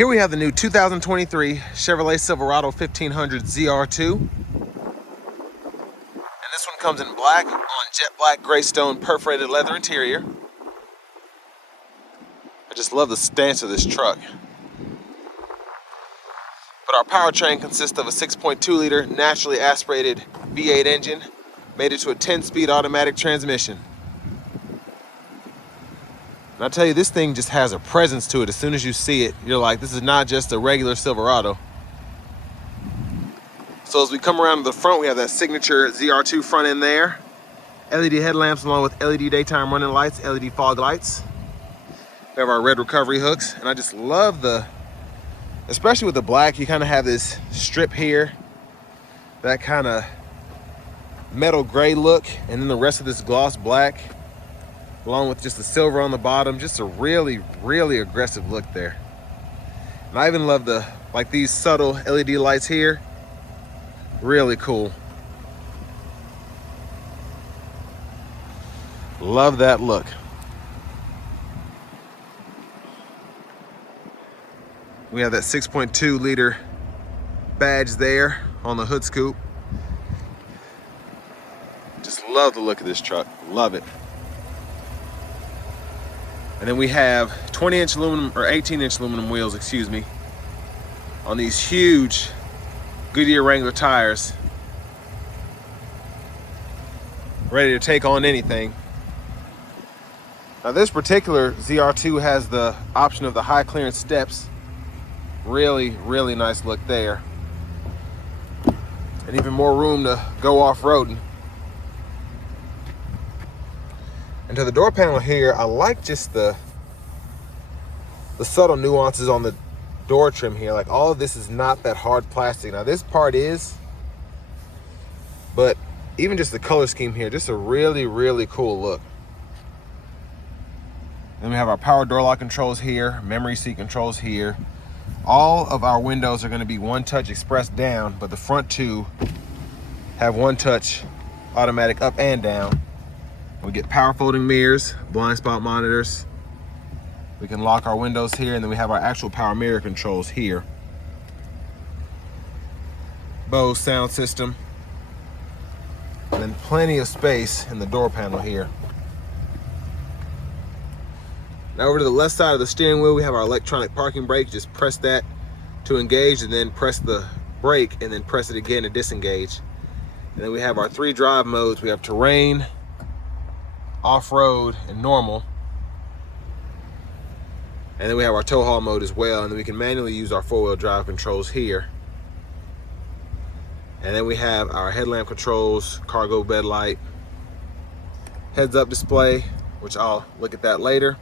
Here we have the new 2023 Chevrolet Silverado 1500 ZR2. And this one comes in black on jet black Graystone perforated leather interior. I just love the stance of this truck. But our powertrain consists of a 6.2 liter naturally aspirated V8 engine, made it to a 10-speed automatic transmission. And I'll tell you, this thing just has a presence to it. As soon as you see it, you're like, this is not just a regular Silverado. So as we come around to the front, we have that signature ZR2 front end there. LED headlamps along with LED daytime running lights, LED fog lights. We have our red recovery hooks, and I just love especially with the black, you kind of have this strip here, that kind of metal gray look, and then the rest of this gloss black, along with just the silver on the bottom. Just a really, really aggressive look there. And I even love these subtle LED lights here. Really cool. Love that look. We have that 6.2 liter badge there on the hood scoop. Just love the look of this truck, love it. And then we have 20-inch aluminum, or 18-inch aluminum wheels, excuse me, on these huge Goodyear Wrangler tires. Ready to take on anything. Now this particular ZR2 has the option of the high clearance steps. Really, really nice look there. And even more room to go off-roading. And to the door panel here, I like just the subtle nuances on the door trim here. Like, all of this is not that hard plastic. Now this part is, but even just the color scheme here, just a really, really cool look. Then we have our power door lock controls here, memory seat controls here. All of our windows are going to be one touch express down, but the front two have one touch automatic up and down. We get power folding mirrors, blind spot monitors. We can lock our windows here, and then we have our actual power mirror controls here. Bose sound system. And then plenty of space in the door panel here. Now over to the left side of the steering wheel, we have our electronic parking brake. Just press that to engage, and then press the brake, and then press it again to disengage. And then we have our 3 drive modes. We have terrain, off-road, and normal. And then we have our tow haul mode as well, and then we can manually use our 4-wheel drive controls here. And then we have our headlamp controls, cargo bed light, heads-up display, which I'll look at that later.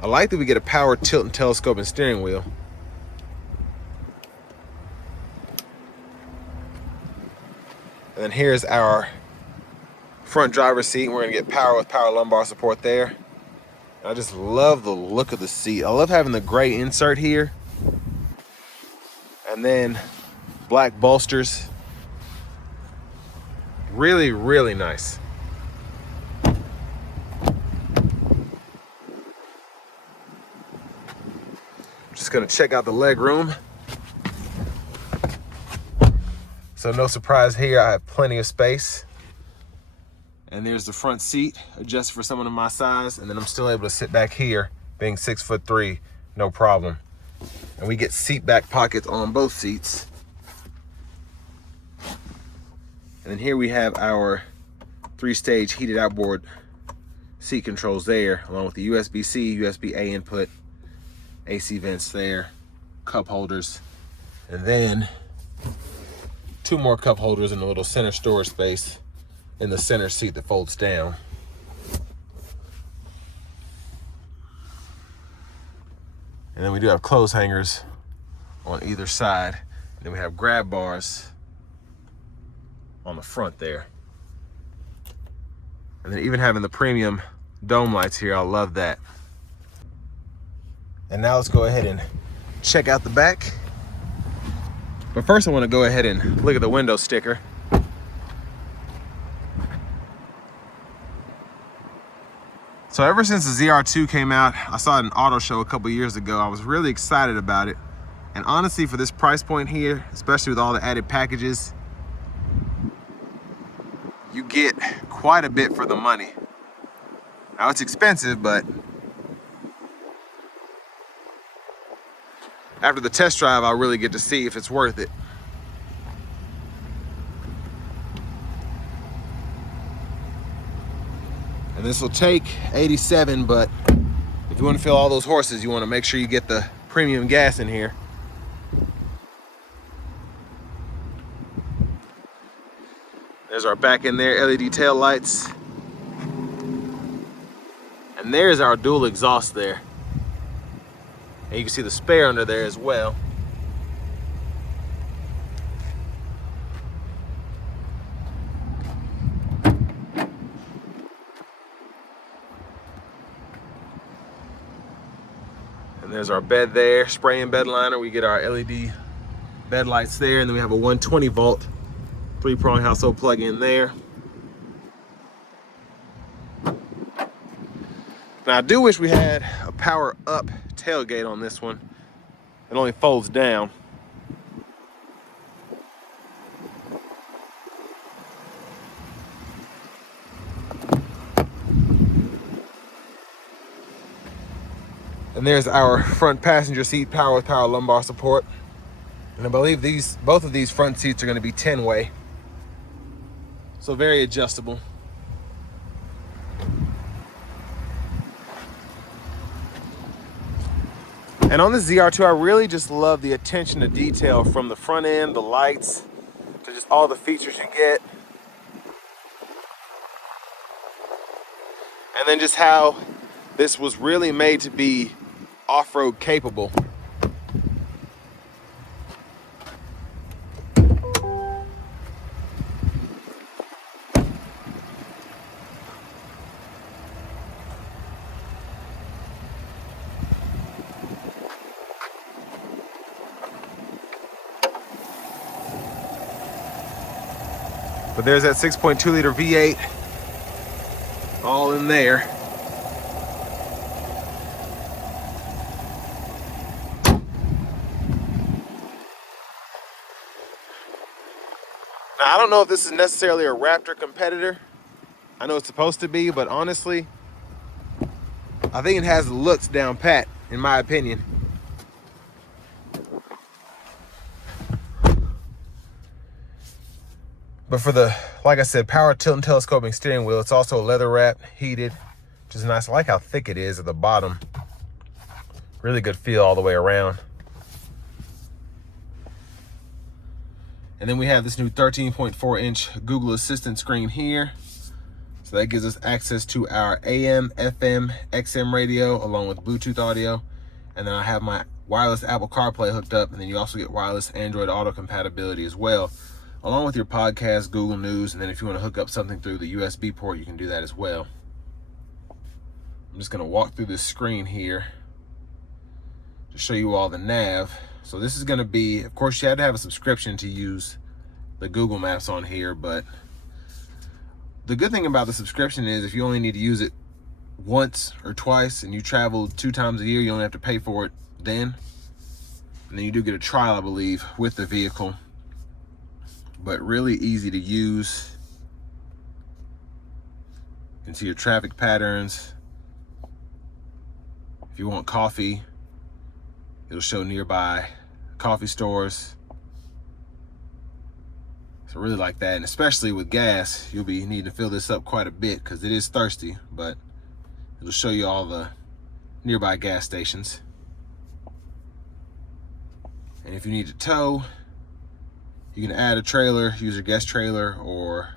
I like that we get a power tilt and telescoping steering wheel. And then here's our front driver's seat. We're gonna get power with power lumbar support there. I just love the look of the seat. I love having the gray insert here. And then black bolsters. Really, really nice. Just gonna check out the leg room. So no surprise here, I have plenty of space. And there's the front seat, adjusted for someone of my size, and then I'm still able to sit back here, being 6'3", no problem. And we get seat back pockets on both seats. And then here we have our 3-stage heated outboard seat controls there, along with the USB-C, USB-A input, AC vents there, cup holders, and then 2 more cup holders in the little center storage space in the center seat that folds down. And then we do have clothes hangers on either side. And then we have grab bars on the front there. And then even having the premium dome lights here, I love that. And now let's go ahead and check out the back. But first I want to go ahead and look at the window sticker. So ever since the ZR2 came out, I saw it in auto show a couple years ago. I was really excited about it. And honestly, for this price point here, especially with all the added packages, you get quite a bit for the money. Now it's expensive, but after the test drive, I'll really get to see if it's worth it. And this will take 87, but if you want to fill all those horses, you want to make sure you get the premium gas in here. There's our back in there, LED tail lights. And there's our dual exhaust there. And you can see the spare under there as well. And there's our bed there, spray and bed liner. We get our LED bed lights there, and then we have a 120 volt 3-prong household plug-in there. Now I do wish we had a power up tailgate on this one. It only folds down. And there's our front passenger seat, power with power lumbar support. And I believe both of these front seats are going to be 10-way. So very adjustable. And on the ZR2, I really just love the attention to detail from the front end, the lights, to just all the features you get. And then just how this was really made to be off-road capable. But there's that 6.2 liter V8 all in there. Now, I don't know if this is necessarily a Raptor competitor. I know it's supposed to be, but honestly, I think it has the looks down pat, in my opinion. But for the, like I said, power tilt and telescoping steering wheel, it's also leather wrapped, heated, which is nice. I like how thick it is at the bottom. Really good feel all the way around. And then we have this new 13.4 inch Google Assistant screen here. So that gives us access to our AM, FM, XM radio, along with Bluetooth audio. And then I have my wireless Apple CarPlay hooked up, and then you also get wireless Android Auto compatibility as well, along with your podcast, Google News, and then if you want to hook up something through the USB port, you can do that as well. I'm just going to walk through this screen here to show you all the nav. So this is going to be, of course, you had to have a subscription to use the Google Maps on here, but the good thing about the subscription is if you only need to use it once or twice and you travel 2 times a year, you only have to pay for it then. And then you do get a trial, I believe, with the vehicle. But really easy to use. You can see your traffic patterns. If you want coffee, it'll show nearby coffee stores. So I really like that, and especially with gas, you'll be needing to fill this up quite a bit because it is thirsty, but it'll show you all the nearby gas stations. And if you need to tow, you can add a trailer, use your guest trailer, or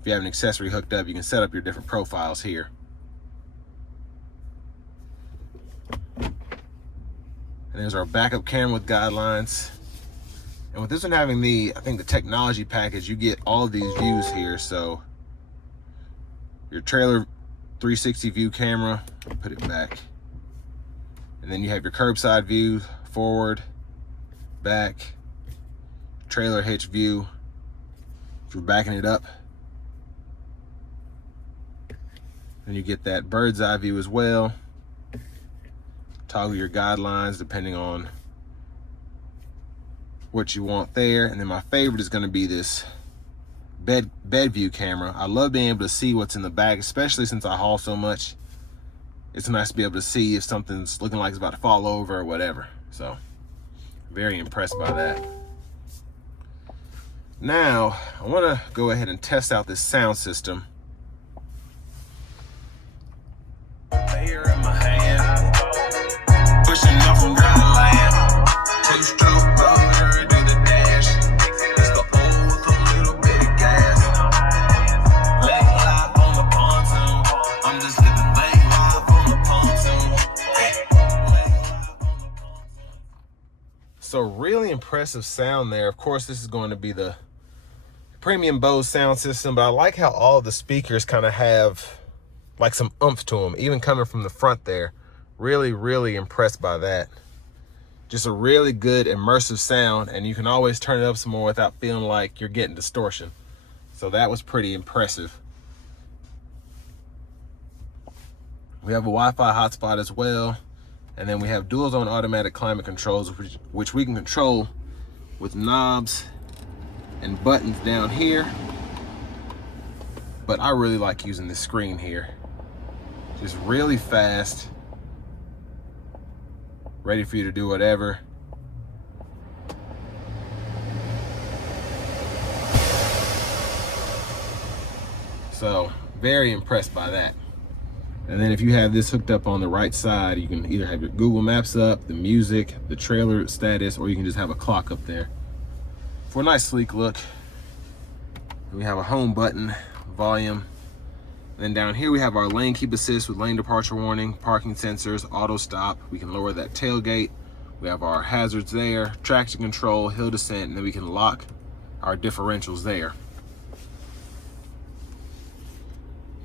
if you have an accessory hooked up, you can set up your different profiles here. And there's our backup camera with guidelines. And with this one having the, I think the technology package, you get all of these views here. So your trailer 360 view camera, put it back. And then you have your curbside view, forward, back, trailer hitch view, if you're backing it up. And you get that bird's eye view as well. Toggle your guidelines depending on what you want there. And then my favorite is going to be this bed view camera. I love being able to see what's in the back, especially since I haul so much. It's nice to be able to see if something's looking like it's about to fall over or whatever. So very impressed by that. Now I want to go ahead and test out this sound system. Here in my hand, pushing up from Grandland, two-stroke motor, do the dash. It's the old with a little bit of gas. Late life on the pontoon. I'm just living late life on the pontoon. So really impressive sound there. Of course, this is going to be the premium Bose sound system, but I like how all of the speakers kind of have like some oomph to them, even coming from the front there. Really, really impressed by that. Just a really good immersive sound, and you can always turn it up some more without feeling like you're getting distortion. So that was pretty impressive. We have a Wi-Fi hotspot as well, and then we have dual zone automatic climate controls, which we can control with knobs and buttons down here. But I really like using this screen here. Just really fast, ready for you to do whatever. So very impressed by that. And then if you have this hooked up on the right side, you can either have your Google Maps up, the music, the trailer status, or you can just have a clock up there for a nice sleek look. We have a home button, volume. Then down here we have our lane keep assist with lane departure warning, parking sensors, auto stop. We can lower that tailgate. We have our hazards there, traction control, hill descent, and then we can lock our differentials there.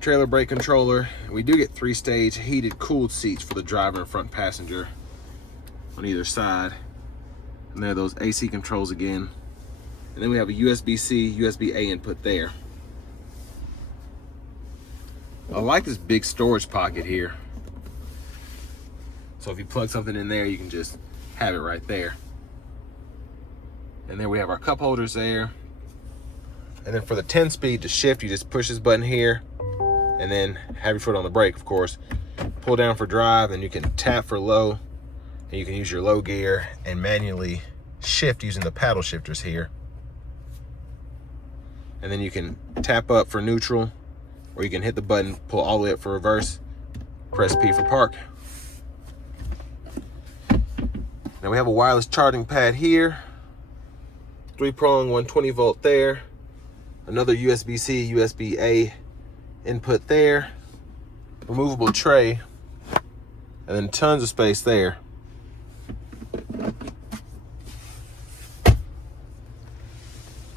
Trailer brake controller. We do get 3-stage heated cooled seats for the driver and front passenger on either side. And there are those AC controls again. And then we have a USB-C, USB-A input there. I like this big storage pocket here. So if you plug something in there, you can just have it right there. And then we have our cup holders there. And then for the 10-speed to shift, you just push this button here and then have your foot on the brake, of course. Pull down for drive, and you can tap for low, and you can use your low gear and manually shift using the paddle shifters here. And then you can tap up for neutral, or you can hit the button, pull all the way up for reverse, press P for park. Now we have a wireless charging pad here, 3-prong 120-volt there, another USB-C, USB-A input there, removable tray, and then tons of space there.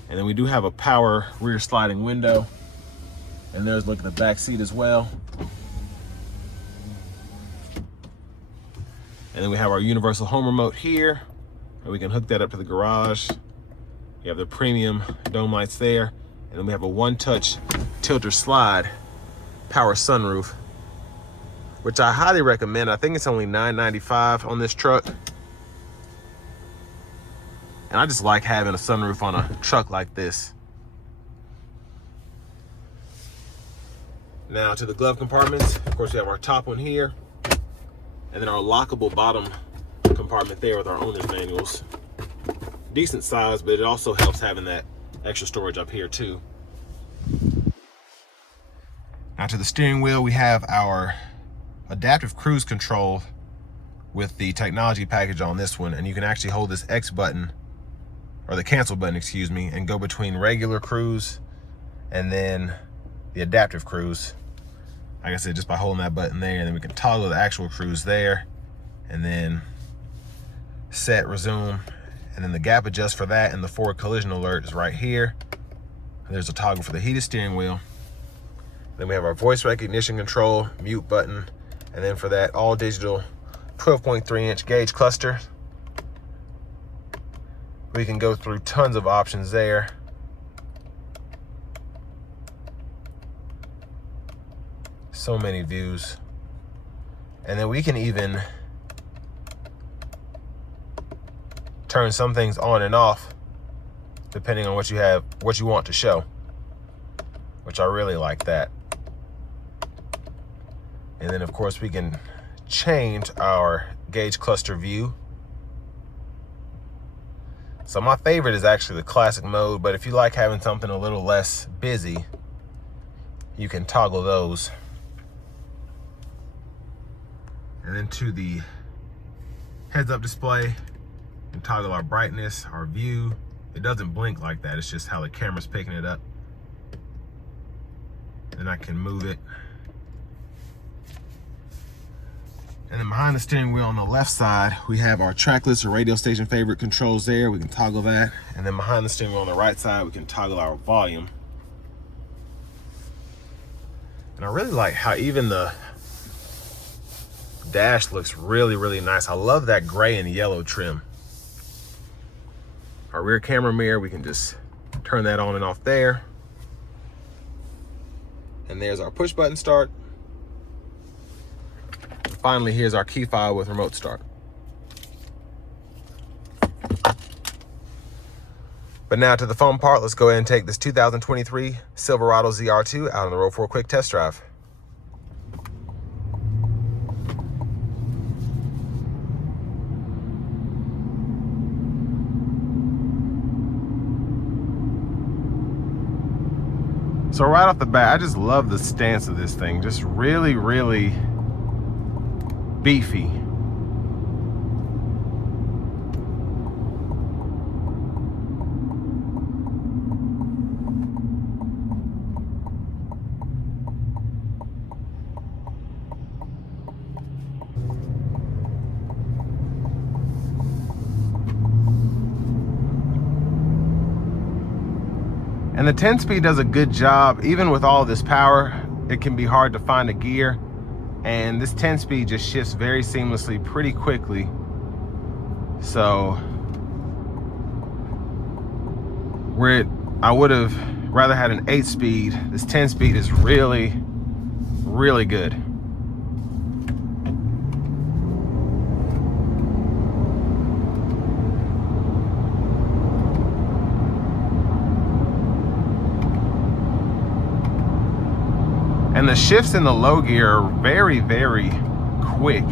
And then we do have a power rear sliding window. And there's a look at the back seat as well. And then we have our universal home remote here. And we can hook that up to the garage. You have the premium dome lights there. And then we have a one-touch tilter slide power sunroof, which I highly recommend. I think it's only $9.95 on this truck. And I just like having a sunroof on a truck like this. Now to the glove compartments. Of course, we have our top one here, and then our lockable bottom compartment there with our owner's manuals. Decent size, but it also helps having that extra storage up here too. Now to the steering wheel, we have our adaptive cruise control with the technology package on this one, and you can actually hold this X button, or the cancel button, excuse me, and go between regular cruise and then the adaptive cruise. Like I said, just by holding that button there, and then we can toggle the actual cruise there, and then set, resume, and then the gap adjust for that, and the forward collision alert is right here. And there's a toggle for the heated steering wheel. Then we have our voice recognition control, mute button, and then for that all digital 12.3-inch gauge cluster. We can go through tons of options there. So many views. And then we can even turn some things on and off depending on what you want to show, which I really like that. And then of course we can change our gauge cluster view. So my favorite is actually the classic mode, but if you like having something a little less busy, you can toggle those. And then to the heads-up display, you can toggle our brightness, our view. It doesn't blink like that, it's just how the camera's picking it up. Then I can move it. And then behind the steering wheel on the left side, we have our track list or radio station favorite controls there. We can toggle that. And then behind the steering wheel on the right side, we can toggle our volume. And I really like how even the dash looks really, really nice. I love that gray and yellow trim. Our rear camera mirror, we can just turn that on and off there. And there's our push button start. Finally, here's our key fob with remote start. But now to the fun part, let's go ahead and take this 2023 Silverado ZR2 out on the road for a quick test drive. So right off the bat, I just love the stance of this thing. Just really, really beefy. And the 10-speed does a good job. Even with all this power, it can be hard to find a gear. And this 10-speed just shifts very seamlessly pretty quickly. So where I would have rather had an 8-speed, this 10-speed is really, really good. And the shifts in the low gear are very, very quick.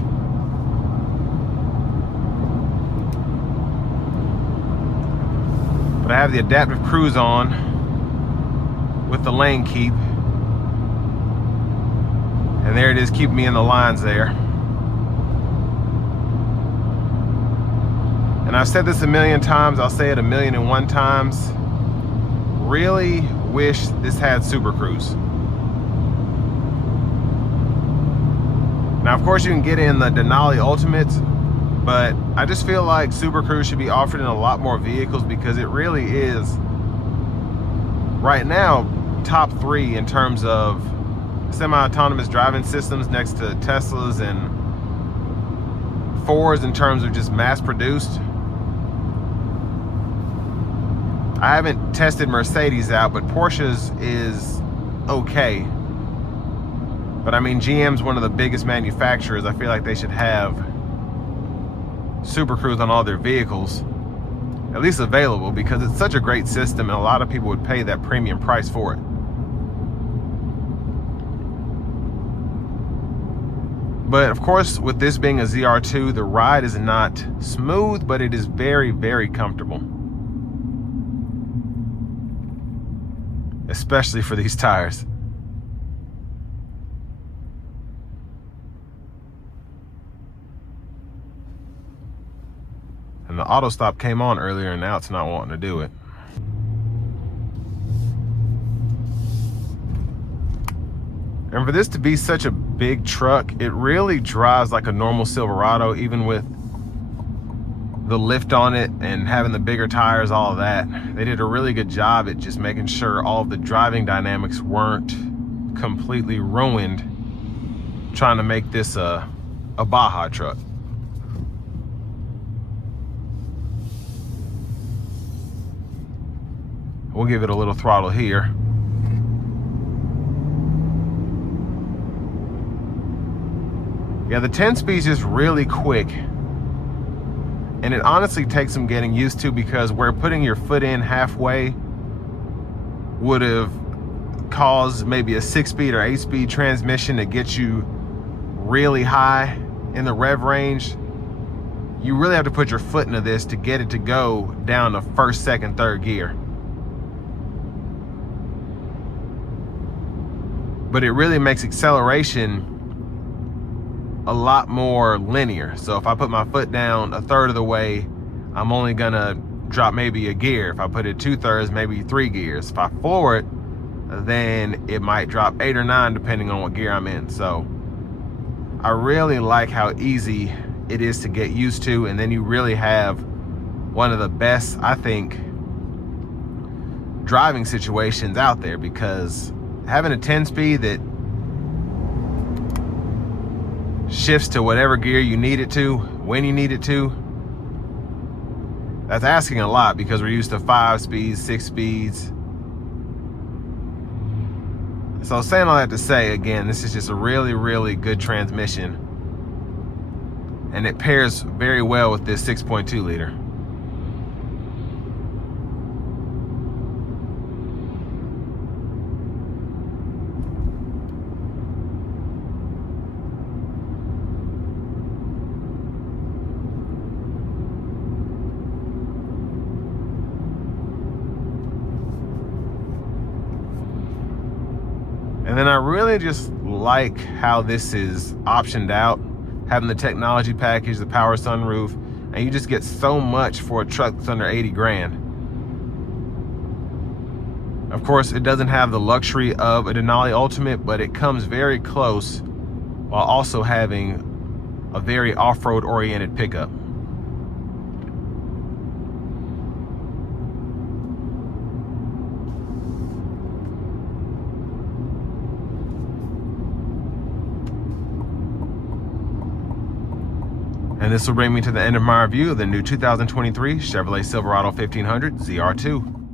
But I have the adaptive cruise on with the lane keep. And there it is, keeping me in the lines there. And I've said this a million times, I'll say it 1,000,001 times. Really wish this had Super Cruise. Now, of course, you can get in the Denali Ultimates, but I just feel like Super Cruise should be offered in a lot more vehicles because it really is, right now, top 3 in terms of semi-autonomous driving systems next to Teslas and Fords in terms of just mass-produced. I haven't tested Mercedes out, but Porsche's is okay. But I mean, GM's one of the biggest manufacturers. I feel like they should have Super Cruise on all their vehicles, at least available, because it's such a great system and a lot of people would pay that premium price for it. But of course, with this being a ZR2, the ride is not smooth, but it is very, very comfortable. Especially for these tires. And the auto stop came on earlier and now it's not wanting to do it. And for this to be such a big truck, it really drives like a normal Silverado, even with the lift on it and having the bigger tires, all of that. They did a really good job at just making sure all of the driving dynamics weren't completely ruined trying to make this a Baja truck. We'll give it a little throttle here. Yeah, the 10-speed is just really quick. And it honestly takes some getting used to, because where putting your foot in halfway would have caused maybe a 6-speed or 8-speed transmission to get you really high in the rev range, you really have to put your foot into this to get it to go down to first, second, third gear. But it really makes acceleration a lot more linear. So if I put my foot down a third of the way, I'm only gonna drop maybe a gear. If I put it 2/3, maybe 3 gears. If I floor it, then it might drop 8 or 9 depending on what gear I'm in. So I really like how easy it is to get used to, and then you really have one of the best, I think, driving situations out there, because having a 10-speed that shifts to whatever gear you need it to, when you need it to, that's asking a lot, because we're used to 5 speeds, 6 speeds. So saying all that to say, again, this is just a really, really good transmission, and it pairs very well with this 6.2 liter. And then I really just like how this is optioned out, having the technology package, the power sunroof, and you just get so much for a truck that's under 80 grand. Of course, it doesn't have the luxury of a Denali Ultimate, but it comes very close while also having a very off-road oriented pickup. And this will bring me to the end of my review of the new 2023 Chevrolet Silverado 1500 ZR2.